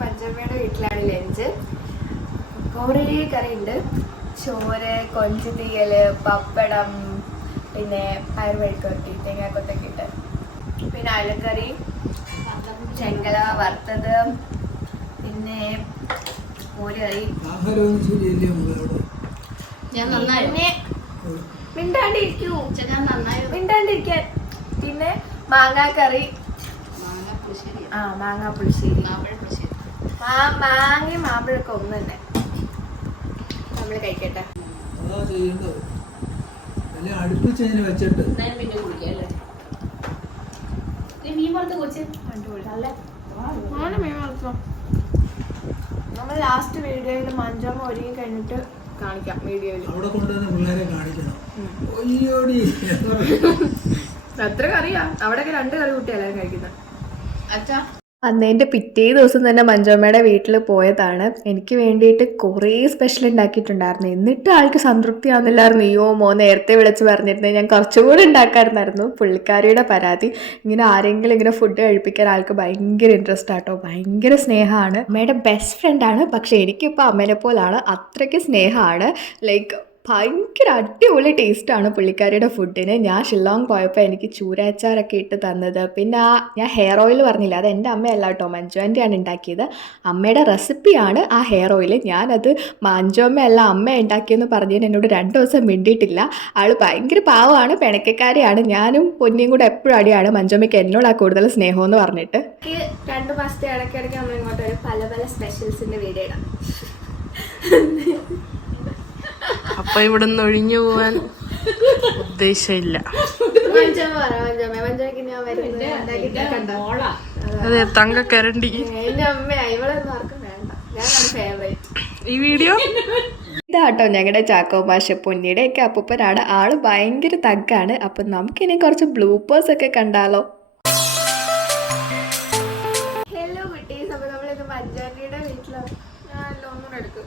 പഞ്ചമ്മയുടെ വീട്ടിലാണ് ലഞ്ച്. കോടരി കറി ഉണ്ട് ചോറ് കൊഞ്ച് തീയൽ പപ്പടം പിന്നെ പയർ വഴുക്കുവരട്ടി തേങ്ങാക്കൊത്തൊക്കെ ഇട്ട്. പിന്നെ അയലക്കറി ചെങ്കല വറുത്തത് പിന്നെ മോര് കറി. ഞാൻ നന്നായി? മിണ്ടാണ്ടിരിക്കൂ. ഞാൻ നന്നായി? മിണ്ടാണ്ടിരിക്കാൻ. പിന്നെ മാങ്ങാക്കറി. മാങ്ങ പുളിശ്ശേരി ആ മാങ്ങാ പുളിശ്ശേരി മാമ്പഴ പുളിശ്ശേരി മാ- മാങ്ങയും മാമ്പഴൊക്കെ ഒന്ന് തന്നെ. നമ്മൾ കഴിക്കട്ടെ. അടുപ്പിച്ചതിന് വെച്ചിട്ട്. ഞാൻ പിന്നെ മീൻ വറുത്ത് കൊച്ചു. നമ്മൾ ലാസ്റ്റ് വീഡിയോയിൽ മഞ്ചമ്മ ഒരുങ്ങി കഴിഞ്ഞിട്ട് കാണിക്കാം വീഡിയോയിൽ അവിടെ കൊണ്ടുവന്ന് പിള്ളേരെ കാണിക്കണം. എത്ര കറിയാ. അവിടെ രണ്ട് കറി കൂട്ടി എല്ലാവരും കഴിക്കുന്നത് അച്ഛാ. അന്നേന്റെ പിറ്റേ ദിവസം തന്നെ മഞ്ചമ്മയുടെ വീട്ടിൽ പോയതാണ്. എനിക്ക് വേണ്ടിയിട്ട് കുറേ സ്പെഷ്യൽ ഉണ്ടാക്കിയിട്ടുണ്ടായിരുന്നു. എന്നിട്ട് ആൾക്ക് സംതൃപ്തി ആവുന്നില്ലായിരുന്നു അയ്യോ മോ നേരത്തെ വിളിച്ച് പറഞ്ഞിരുന്നത് ഞാൻ കുറച്ചുകൂടി ഉണ്ടാക്കാറുണ്ടായിരുന്നു. പുള്ളിക്കാരിയുടെ പരാതി. ഇങ്ങനെ ആരെങ്കിലും ഇങ്ങനെ ഫുഡ് കഴിപ്പിക്കാൻ ആൾക്ക് ഭയങ്കര ഇൻട്രസ്റ്റ് ആട്ടോ. ഭയങ്കര സ്നേഹമാണ്. അമ്മയുടെ ബെസ്റ്റ് ഫ്രണ്ടാണ് പക്ഷേ എനിക്കിപ്പോൾ അമ്മേനെ പോലാണ് അത്രയ്ക്ക് സ്നേഹമാണ്. ലൈക്ക് ഭയങ്കര അടിപൊളി ടേസ്റ്റാണ് പുള്ളിക്കാരിയുടെ ഫുഡിന് ഞാൻ ഷില്ലോങ് പോയപ്പോൾ എനിക്ക് ചൂരാച്ചാറൊക്കെ ഇട്ട് തന്നത്. പിന്നെ ആ ഞാൻ ഹെയർ ഓയിൽ പറഞ്ഞില്ല അത് എന്റെ അമ്മയല്ല കേട്ടോ മഞ്ജുവാന്റെയാണ് ഉണ്ടാക്കിയത് അമ്മയുടെ റെസിപ്പിയാണ് ആ ഹെയർ ഓയിൽ ഞാനത് മഞ്ജു അമ്മയല്ല അമ്മ ഉണ്ടാക്കിയെന്ന് പറഞ്ഞതിന് എന്നോട് രണ്ട് ദിവസം മിണ്ടിയിട്ടില്ല. ആൾ ഭയങ്കര പാവമാണ് പിണക്കക്കാരിയാണ്. ഞാനും പൊന്നിയും കൂടെ എപ്പോഴും അടിയാണ് എന്നോട് ആ കൂടുതൽ സ്നേഹം എന്ന് പറഞ്ഞിട്ട്. രണ്ട് മാസത്തെ ഇടയ്ക്കിടയ്ക്ക് നമ്മൾ ഇങ്ങോട്ട് പല പല സ്പെഷ്യൽസിന്റെ വീഡിയോ ഇടാം. അപ്പൊ നിന്ന് ഒഴിഞ്ഞു പോവാൻ ഉദ്ദേശമില്ല. അതെ തങ്ക കരണ്ടി എന്റെ അമ്മയാ ഇവളൊന്നും ആർക്കും വേണ്ട ഞാനാണ് ഫേവറേറ്റ് ഈ വീഡിയോ? ഇതാട്ടോ ഞങ്ങളുടെ ചാക്കോ മാഷ പൊന്നിയുടെ ഒക്കെ അപ്പൂപ്പനാണ്. ആൾ ഭയങ്കര തഗ്ഗാണ്. അപ്പൊ നമുക്കിനി കുറച്ച് ബ്ലൂപ്പേഴ്സ് ഒക്കെ കണ്ടാലോ. ഹലോ കുട്ടീസ് അപ്പൊ നമ്മളിത് മഞ്ചാനിയുടെ വീട്ടിലാണ് ഞാൻ ഒന്നും എടുക്കും.